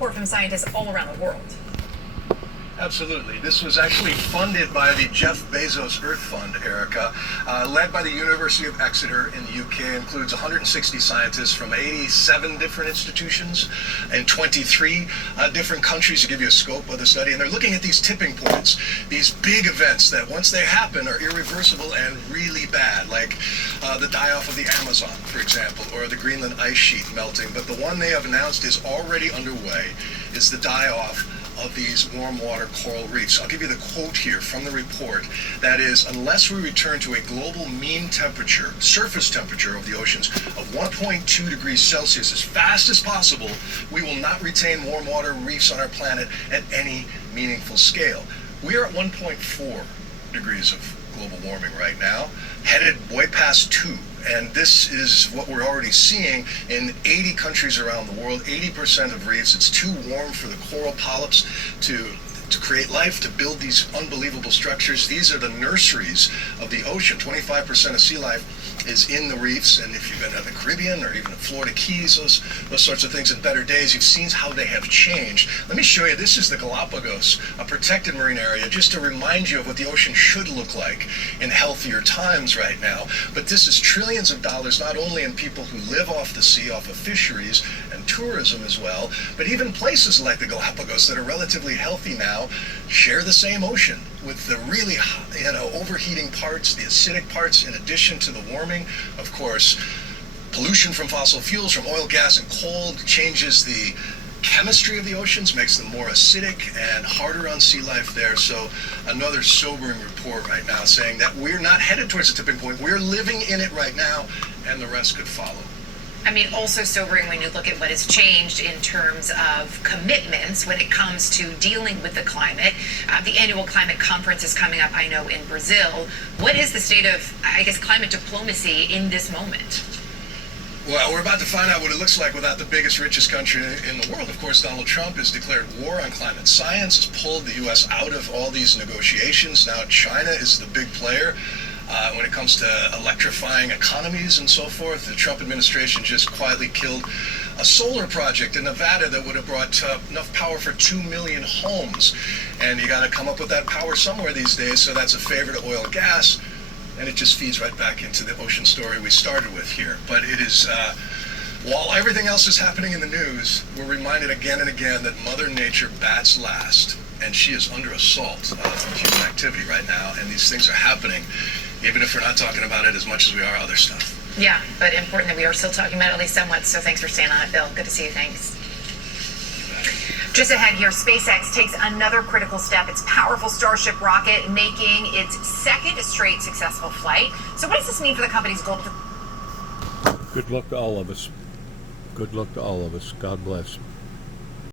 support from scientists all around the world. Absolutely. This was actually funded by the Jeff Bezos Earth Fund, Erica, led by the University of Exeter in the UK. Includes 160 scientists from 87 different institutions and 23 different countries to give you a scope of the study. And they're looking at these tipping points, these big events that once they happen are irreversible and really bad, like the die-off of the Amazon, for example, or the Greenland ice sheet melting. But the one they have announced is already underway is the die-off of these warm water coral reefs. I'll give you the quote here from the report. That is, unless we return to a global mean temperature, surface temperature of the oceans of 1.2 degrees Celsius as fast as possible, we will not retain warm water reefs on our planet at any meaningful scale. We are at 1.4 degrees of global warming right now, headed way past 2. And this is what we're already seeing in 80 countries around the world. 80% of reefs, it's too warm for the coral polyps to create life, to build these unbelievable structures. These are the nurseries of the ocean. 25% of sea life is in the reefs, and if you've been to the Caribbean or even the Florida Keys, those sorts of things in better days, you've seen how they have changed. Let me show you. This is the Galapagos, a protected marine area, just to remind you of what the ocean should look like in healthier times right now. But this is trillions of dollars, not only in people who live off the sea, off of fisheries and tourism as well, but even places like the Galapagos that are relatively healthy now share the same ocean with the really, overheating parts, the acidic parts, in addition to the warming. Of course, pollution from fossil fuels, from oil, gas, and coal changes the chemistry of the oceans, makes them more acidic and harder on sea life there. So another sobering report right now saying that we're not headed towards a tipping point. We're living in it right now, and the rest could follow. I mean, also sobering when you look at what has changed in terms of commitments when it comes to dealing with the climate. The annual climate conference is coming up, I know, in Brazil. What is the state of, climate diplomacy in this moment? Well, we're about to find out what it looks like without the biggest, richest country in the world. Of course, Donald Trump has declared war on climate science, has pulled the U.S. out of all these negotiations. Now China is the big player. When it comes to electrifying economies and so forth. The Trump administration just quietly killed a solar project in Nevada that would have brought enough power for 2 million homes. And you got to come up with that power somewhere these days, so that's a favor to oil and gas, and it just feeds right back into the ocean story we started with here. But it is, while everything else is happening in the news, we're reminded again and again that Mother Nature bats last, and she is under assault of human activity right now, and these things are happening, even if we're not talking about it as much as we are other stuff. Yeah, but important that we are still talking about it, at least somewhat, so thanks for staying on it, Bill. Good to see you, thanks. Just ahead here, SpaceX takes another critical step. Its powerful Starship rocket making its second straight successful flight. So what does this mean for the company's global... Good luck to all of us. Good luck to all of us. God bless.